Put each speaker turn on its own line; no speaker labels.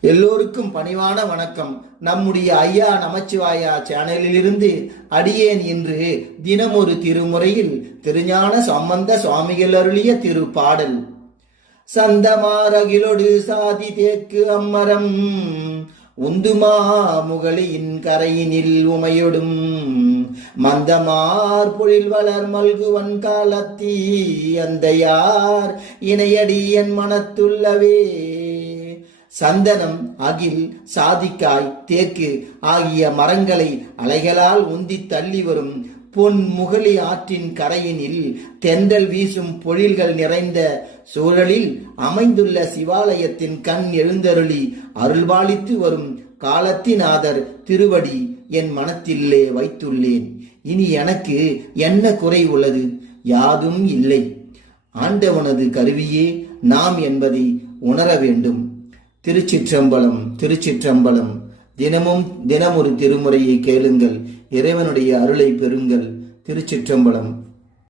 எல்லோருக்கும் பணிவான வணக்கம். நம்முடைய ஐயா நமச்சிவாயா சேனலிலிருந்து அடியேன் இன்று தினமொரு திருமுறையில் திருஞான சம்பந்த சுவாமிகள் அருளிய திருப்பாடல். சந்தமாரகிலொடு சாதி தேக்கு அம்மரம் உந்துமா முகலியின் கரையினில் உமையொடும். மந்தமார் பொழில் வளர் மல்குவன் காலத்தீ அந்த யார் இணையடி என் மனத்துள்ளவே. சந்தனம் அகில் சாதிக்காய் தேக்கு ஆகிய மரங்களை அலைகளால் உந்தி தள்ளி வரும் பொன் முகலி ஆற்றின் கரையினில் தென்றல் வீசும் பொழில்கள் நிறைந்த சூழலில் அமைந்துள்ள சிவாலயத்தின் கண் எழுந்தருளி அருள்பாலித்து வரும் காலத்தினாதர் திருவடி என் மனத்திலே வைத்துள்ளேன். இனி எனக்கு என்ன குறை உள்ளது? யாதும் இல்லை. ஆண்டவனது கருவியே நாம் என்பதை உணர வேண்டும் திருச்சிற்றம்பலம் திருச்சிற்றம்பலம். தினமும் தினம் ஒரு திருமுறையை கேளுங்கள். இறைவனுடைய அருளை பெறுங்கள். திருச்சிற்றம்பலம்.